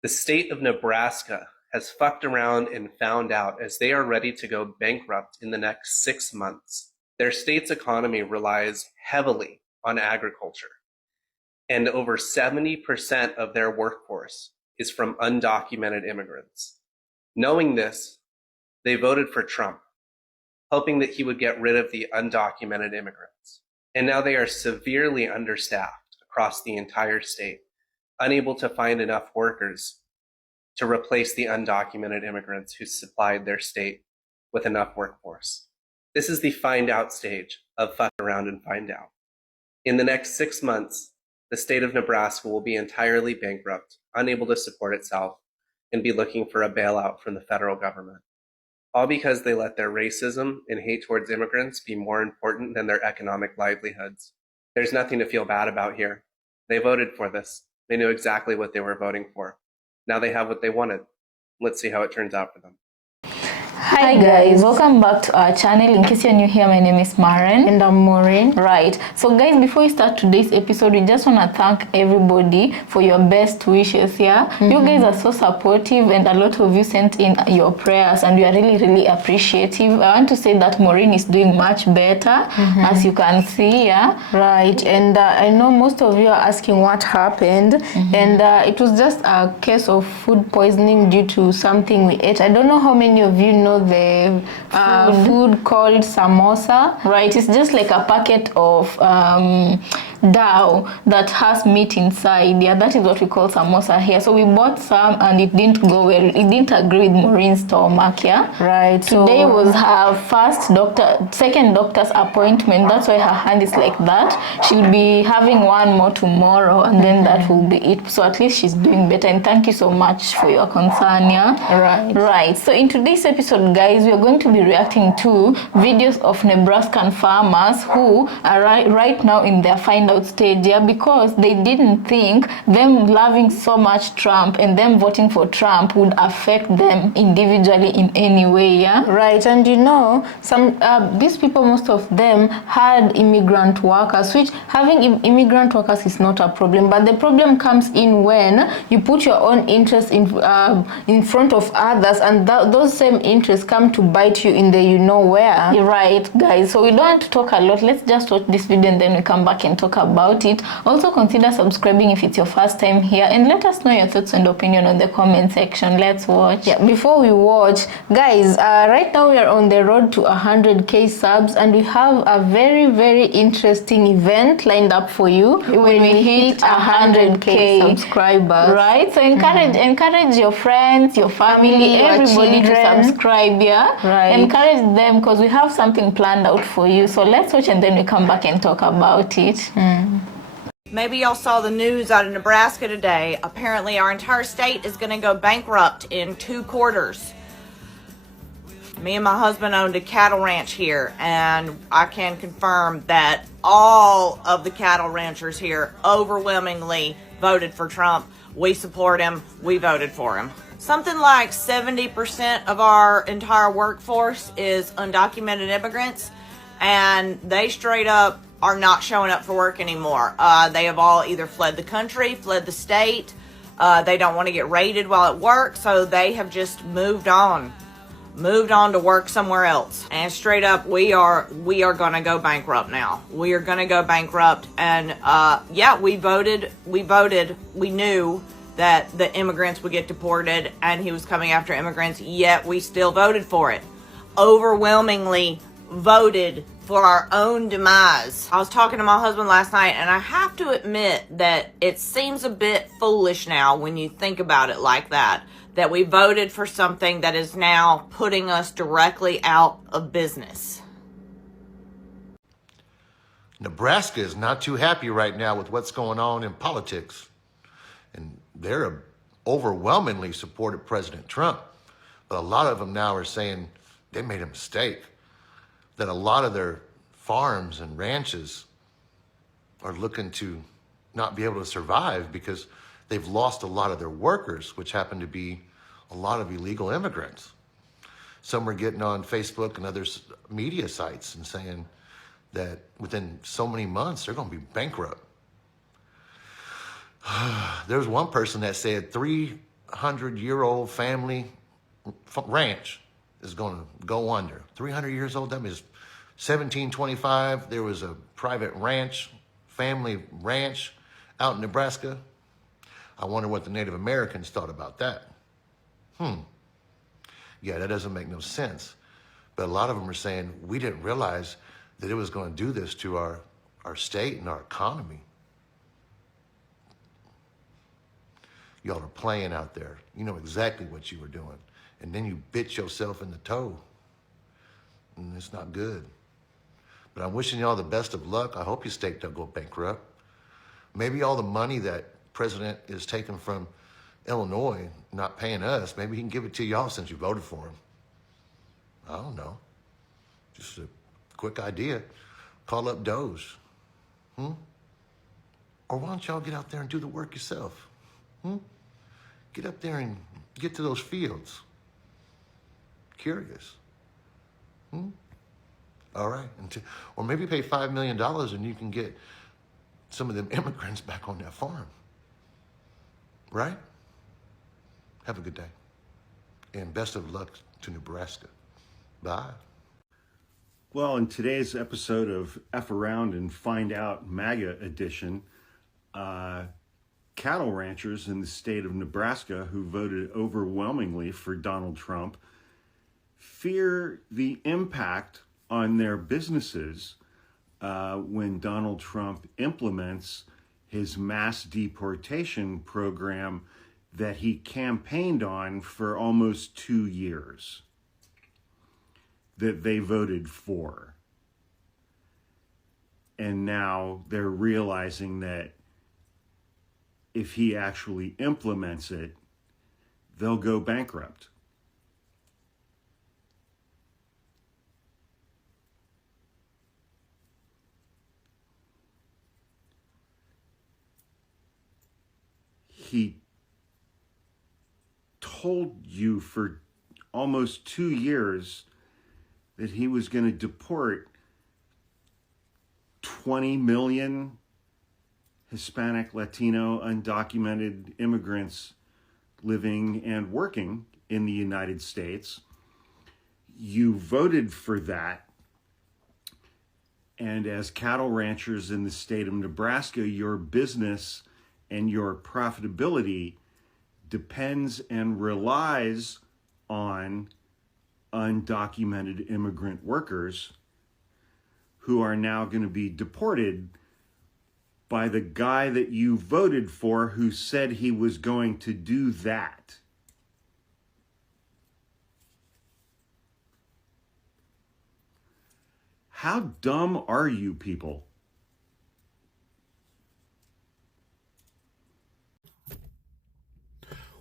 The state of Nebraska has fucked around and found out as they are ready to go bankrupt in the next 6 months. Their state's economy relies heavily on agriculture, and over 70% of their workforce is from undocumented immigrants. Knowing this, they voted for Trump, hoping that he would get rid of the undocumented immigrants. And now they are severely understaffed across the entire state, unable to find enough workers to replace the undocumented immigrants who supplied their state with enough workforce. This is the find out stage of fuck around and find out. In the next 6 months, the state of Nebraska will be entirely bankrupt, unable to support itself, and be looking for a bailout from the federal government. All because they let their racism and hate towards immigrants be more important than their economic livelihoods. There's nothing to feel bad about here. They voted for this. They knew exactly what they were voting for. Now they have what they wanted. Let's see how it turns out for them. Hi guys, welcome back to our channel. In case you're new here, my name is Maren and I'm Maureen. Right, so guys, before we start today's episode, we just want to thank everybody for your best wishes. You guys are so supportive, and a lot of you sent in your prayers, and we are really appreciative. I want to say that Maureen is doing much better, as you can see. Right, and I know most of you are asking what happened, and it was just a case of food poisoning due to something we ate. I don't know how many of you know the food called samosa. Right, it's just like a packet of dough that has meat inside. That is what we call samosa here. So we bought some and it didn't go well. It didn't agree with Maureen's stomach. Right, today was her second doctor's appointment. That's why her hand is like that. She will be having one more tomorrow, and then that will be it. So at least she's doing better, and thank you so much for your concern. Right, so in today's episode, guys, we are going to be reacting to videos of Nebraskan farmers who are right now in their find out stage, because they didn't think them loving so much Trump and them voting for Trump would affect them individually in any way. Right, and you know, some these people, most of them had immigrant workers, which having immigrant workers is not a problem, but the problem comes in when you put your own interests in front of others, and those same interests come to bite you in the you know where. Right, guys, so we don't want to talk a lot. Let's just watch this video and then we come back and talk about it. Also consider subscribing if it's your first time here, and let us know your thoughts and opinion on the comment section. Let's watch. Before we watch, guys, right now we are on the road to 100k subs, and we have a very interesting event lined up for you when we hit 100k subscribers. Right, so encourage your friends, your family, everybody to subscribe. Right, encourage them, because we have something planned out for you. So let's watch and then we come back and talk about it. Maybe y'all saw the news out of Nebraska today. Apparently our entire state is going to go bankrupt in 2 quarters. Me and my husband owned a cattle ranch here, and I can confirm that all of the cattle ranchers here overwhelmingly voted for Trump. We support him. We voted for him. Something like 70% of our entire workforce is undocumented immigrants, and they straight up are not showing up for work anymore. They have all either fled the country, fled the state. They don't want to get raided while at work, so they have just moved on to work somewhere else. And straight up, we are going to go bankrupt now. We are going to go bankrupt, and we voted. We knew that the immigrants would get deported and he was coming after immigrants, yet we still voted for it. Overwhelmingly voted for our own demise. I was talking to my husband last night, and I have to admit that it seems a bit foolish now when you think about it like that we voted for something that is now putting us directly out of business. Nebraska is not too happy right now with what's going on in politics. And they're overwhelmingly supported President Trump. But a lot of them now are saying they made a mistake, that a lot of their farms and ranches are looking to not be able to survive because they've lost a lot of their workers, which happen to be a lot of illegal immigrants. Some are getting on Facebook and other media sites and saying that within so many months, they're going to be bankrupt. There's one person that said 3 300-year-old family ranch is going to go under. 300 years old, that means 1725, there was a private ranch, family ranch out in Nebraska. I wonder what the Native Americans thought about that. Yeah, that doesn't make no sense. But a lot of them are saying, we didn't realize that it was going to do this to our state and our economy. Y'all are playing out there. You know exactly what you were doing. And then you bit yourself in the toe. And it's not good. But I'm wishing y'all the best of luck. I hope your state don't go bankrupt. Maybe all the money that President is taking from Illinois, not paying us, maybe he can give it to y'all since you voted for him. I don't know. Just a quick idea. Call up Doge. Or why don't y'all get out there and do the work yourself? Get up there and get to those fields. Curious. All right. Or maybe pay $5 million and you can get some of them immigrants back on that farm. Right? Have a good day. And best of luck to Nebraska. Bye. Well, in today's episode of F Around and Find Out MAGA edition, cattle ranchers in the state of Nebraska who voted overwhelmingly for Donald Trump fear the impact on their businesses when Donald Trump implements his mass deportation program that he campaigned on for almost 2 years, that they voted for. And now they're realizing that if he actually implements it, they'll go bankrupt. He told you for almost 2 years that he was going to deport 20 million Hispanic, Latino, undocumented immigrants living and working in the United States. You voted for that. And as cattle ranchers in the state of Nebraska, your business and your profitability depends and relies on undocumented immigrant workers who are now going to be deported by the guy that you voted for who said he was going to do that. How dumb are you people?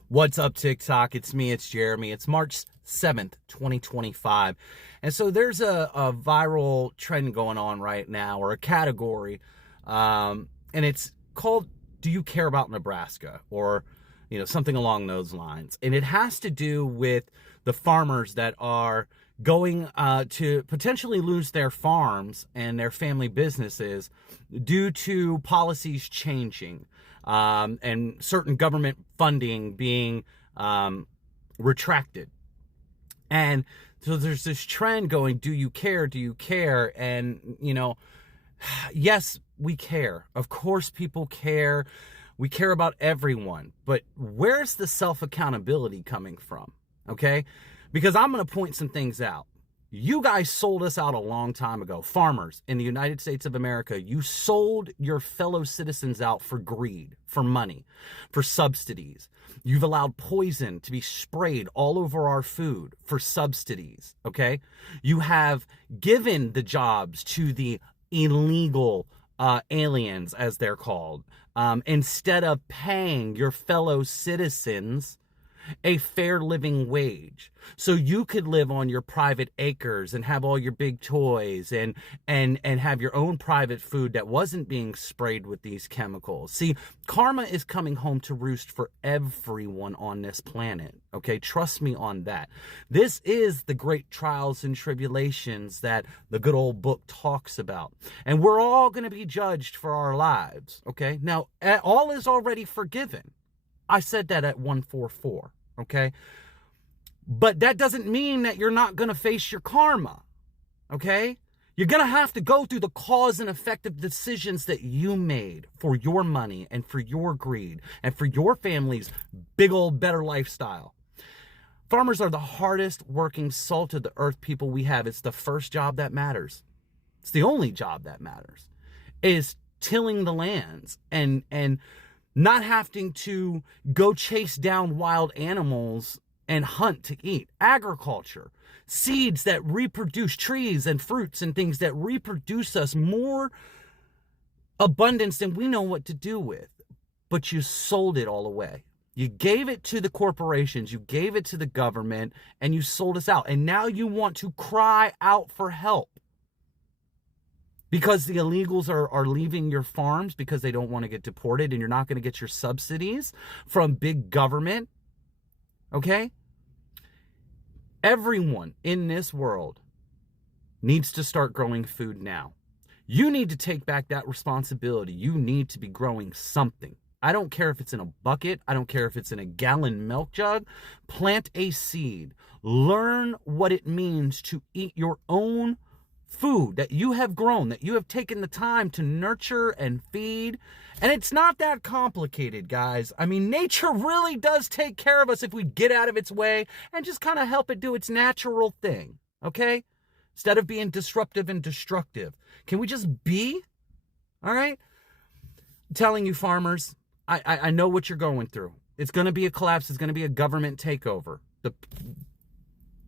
What's up, TikTok? It's me, it's Jeremy. It's March 7th, 2025. And so there's a viral trend going on right now, or a category, and it's called, Do You Care About Nebraska? Or, something along those lines. And it has to do with the farmers that are going to potentially lose their farms and their family businesses due to policies changing. And certain government funding being retracted. And so there's this trend going, do you care? Do you care? And, yes, we care. Of course, people care. We care about everyone. But where's the self-accountability coming from? Okay? Because I'm going to point some things out. You guys sold us out a long time ago. Farmers in the United States of America, you sold your fellow citizens out for greed, for money, for subsidies. You've allowed poison to be sprayed all over our food for subsidies, okay? You have given the jobs to the illegal aliens, as they're called, instead of paying your fellow citizens a fair living wage, so you could live on your private acres and have all your big toys and have your own private food that wasn't being sprayed with these chemicals. See, karma is coming home to roost for everyone on this planet. Okay, trust me on that. This is the great trials and tribulations that the good old book talks about, and we're all going to be judged for our lives. Okay, now all is already forgiven. I said that at 144, okay? But that doesn't mean that you're not going to face your karma, okay? You're going to have to go through the cause and effect of decisions that you made for your money and for your greed and for your family's big old better lifestyle. Farmers are the hardest working salt of the earth people we have. It's the first job that matters. It's the only job that matters, is tilling the lands and not having to go chase down wild animals and hunt to eat. Agriculture, seeds that reproduce, trees and fruits and things that reproduce us more abundance than we know what to do with. But you sold it all away. You gave it to the corporations, you gave it to the government, and you sold us out. And now you want to cry out for help because the illegals are leaving your farms because they don't want to get deported, and you're not going to get your subsidies from big government. Okay? Everyone in this world needs to start growing food now. You need to take back that responsibility. You need to be growing something. I don't care if it's in a bucket. I don't care if it's in a gallon milk jug. Plant a seed. Learn what it means to eat your own food that you have grown, that you have taken the time to nurture and feed. And it's not that complicated, guys. I mean, nature really does take care of us if we get out of its way and just kind of help it do its natural thing, okay? Instead of being disruptive and destructive. Can we just be? All right? I'm telling you, farmers, I know what you're going through. It's going to be a collapse. It's going to be a government takeover. The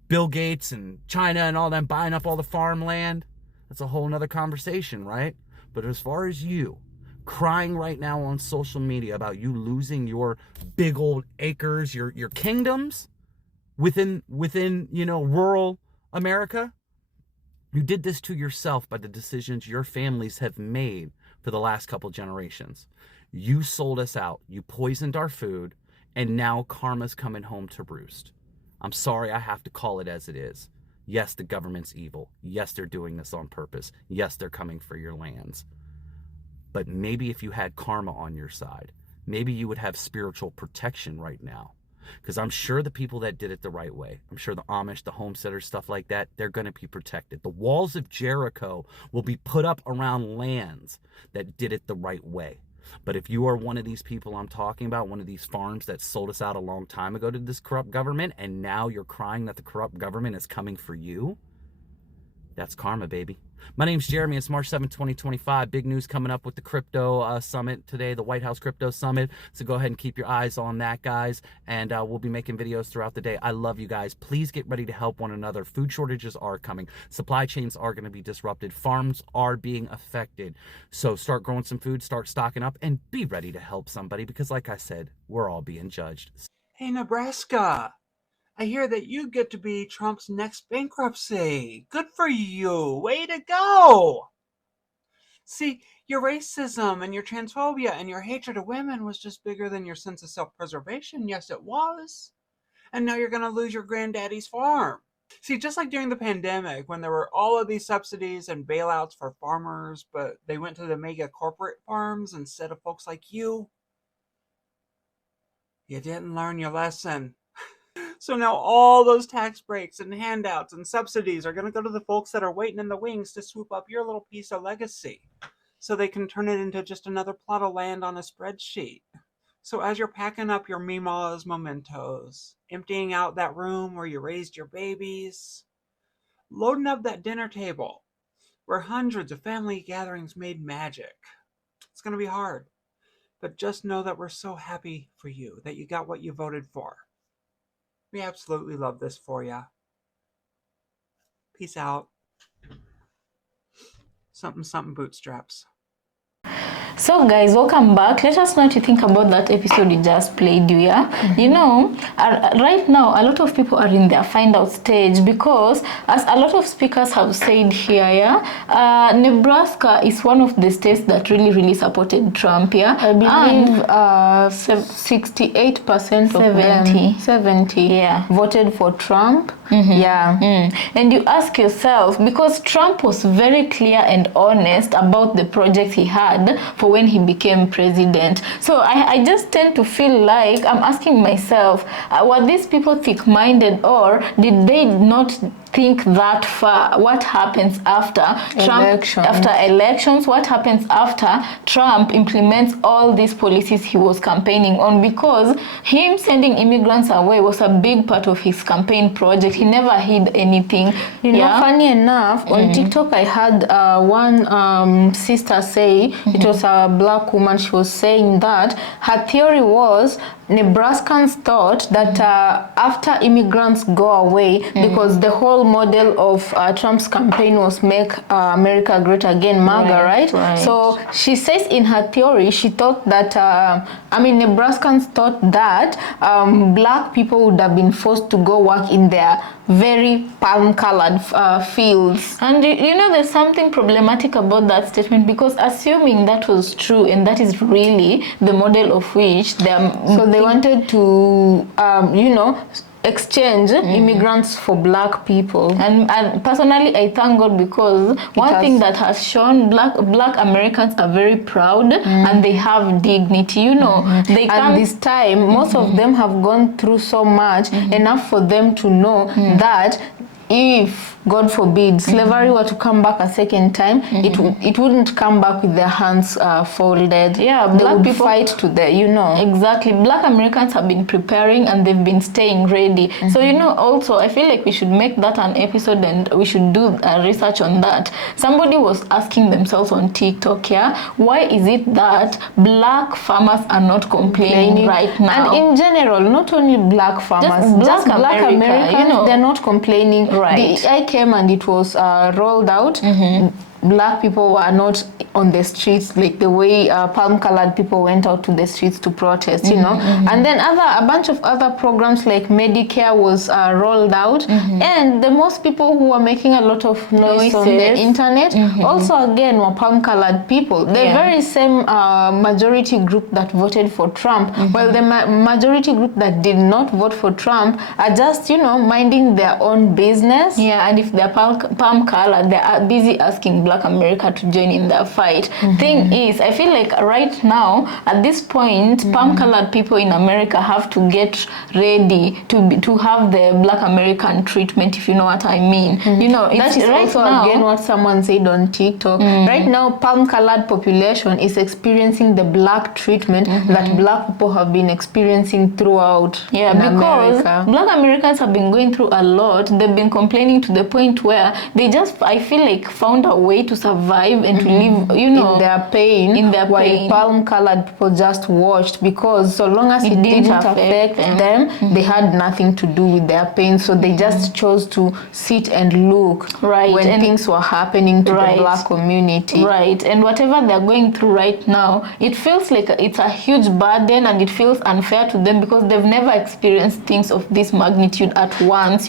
Bill Gates and China and all them buying up all the farmland. That's a whole nother conversation, right? But as far as you crying right now on social media about you losing your big old acres, your kingdoms within rural America, you did this to yourself by the decisions your families have made for the last couple generations. You sold us out. You poisoned our food, and now karma's coming home to roost. I'm sorry, I have to call it as it is. Yes, the government's evil. Yes, they're doing this on purpose. Yes, they're coming for your lands. But maybe if you had karma on your side, maybe you would have spiritual protection right now. Because I'm sure the people that did it the right way, I'm sure the Amish, the homesteaders, stuff like that, they're going to be protected. The walls of Jericho will be put up around lands that did it the right way. But if you are one of these people I'm talking about, one of these farms that sold us out a long time ago to this corrupt government, and now you're crying that the corrupt government is coming for you, that's karma, baby. My name's Jeremy. It's March 7th, 2025. Big news coming up with the crypto summit today, the White House Crypto Summit. So go ahead and keep your eyes on that, guys. And we'll be making videos throughout the day. I love you guys. Please get ready to help one another. Food shortages are coming. Supply chains are going to be disrupted. Farms are being affected. So start growing some food, start stocking up, and be ready to help somebody because, like I said, we're all being judged. Hey, Nebraska, I hear that you get to be Trump's next bankruptcy. Good for you. Way to go. See, your racism and your transphobia and your hatred of women was just bigger than your sense of self-preservation. Yes, it was. And now you're going to lose your granddaddy's farm. See, just like during the pandemic, when there were all of these subsidies and bailouts for farmers, but they went to the mega corporate farms instead of folks like you, you didn't learn your lesson. So now all those tax breaks and handouts and subsidies are going to go to the folks that are waiting in the wings to swoop up your little piece of legacy so they can turn it into just another plot of land on a spreadsheet. So as you're packing up your Mima's mementos, emptying out that room where you raised your babies, loading up that dinner table where hundreds of family gatherings made magic, it's going to be hard. But just know that we're so happy for you that you got what you voted for. We absolutely love this for you. Peace out. Something, something bootstraps. So guys, welcome back. Let us know what you think about that episode you just played, You know, right now a lot of people are in their find out stage because, as a lot of speakers have said here, Nebraska is one of the states that really supported Trump, I believe 68% of 70 voted for Trump. And you ask yourself, because Trump was very clear and honest about the projects he had for when he became president. So I just tend to feel like I'm asking myself, were these people thick-minded, or did they not think that far? What happens after elections? What happens after Trump implements all these policies he was campaigning on? Because him sending immigrants away was a big part of his campaign project. He never hid anything. You know, funny enough, on TikTok I had one sister say, it was a black woman, she was saying that her theory was Nebraskans thought that after immigrants go away, because the whole model of Trump's campaign was make America great again, MAGA, right? So she says in her theory, she thought that, Nebraskans thought that black people would have been forced to go work in their very palm-colored fields. And you know, there's something problematic about that statement, because assuming that was true and that is really the model of which they wanted to, exchange immigrants for black people. And personally, I thank God, because one thing that has shown black Americans are very proud and they have dignity. You know, they and this time, most of them have gone through so much, enough for them to know that if, God forbid, slavery were to come back a second time, it wouldn't come back with their hands folded. Yeah, they black would people fight to the, Exactly. Black Americans have been preparing and they've been staying ready. So, also, I feel like we should make that an episode and we should do research on that. Somebody was asking themselves on TikTok, why is it that black farmers are not complaining right now? And in general, not only black farmers, just black Americans, they're not complaining. Right. I came and it was rolled out. Black people were not on the streets like the way palm-colored people went out to the streets to protest, And then a bunch of other programs like Medicare was rolled out. And the most people who were making a lot of noise on the internet also, again, were palm-colored people. The very same majority group that voted for Trump, while the majority group that did not vote for Trump are just, minding their own business. Yeah, and if they're palm-colored, they are busy asking Black America to join in their fight. Thing is, I feel like right now, at this point, palm-colored people in America have to get ready to have the Black American treatment, if you know what I mean. That is right also now, again what someone said on TikTok. Right now, palm-colored population is experiencing the black treatment that black people have been experiencing throughout. Yeah, because Black Americans have been going through a lot. They've been complaining to the point where they just, I feel like, found a way to survive and to live, in their pain, while palm-colored people just watched, because so long as it didn't affect them, they had nothing to do with their pain, so they just chose to sit and look when things were happening to the black community. Right, and whatever they're going through right now, it feels like it's a huge burden and it feels unfair to them because they've never experienced things of this magnitude at once,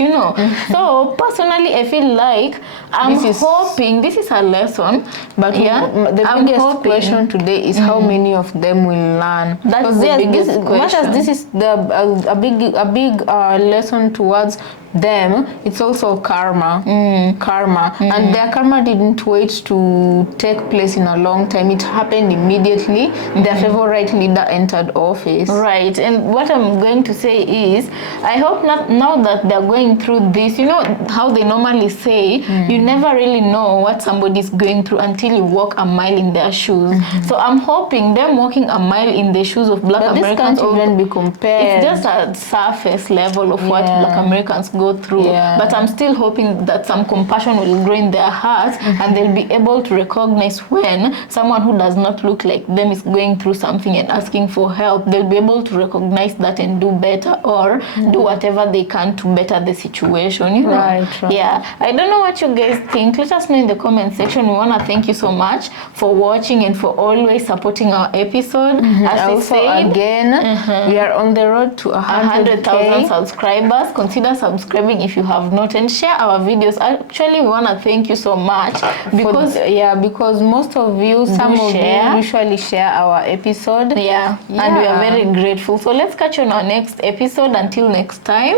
So personally, I feel like I'm hoping this is a lesson, but the biggest question today is how many of them will learn. That's the biggest question. Much as this is a big lesson towards them, it's also karma. And their karma didn't wait to take place in a long time. It happened immediately. Their favorite leader entered office. Right, and what I'm going to say is, I hope now that they're going through this, how they normally say, you never really know what somebody's going through until you walk a mile in their shoes. So I'm hoping them walking a mile in the shoes of Black Americans can't even be compared. It's just a surface level of what Black Americans go through. But I'm still hoping that some compassion will grow in their hearts and they'll be able to recognize when someone who does not look like them is going through something and asking for help. They'll be able to recognize that and do better, or do whatever they can to better the situation. Right. Yeah, I don't know what you guys think. Let us know in the comment section. We want to thank you so much for watching and for always supporting our episode. As I said, again, we are on the road to 100,000 subscribers. Consider subscribing if you have not, and share our videos. Actually, we want to thank you so much because most of you, some of you usually share our episode. And we are very grateful. So let's catch you on our next episode. Until next time.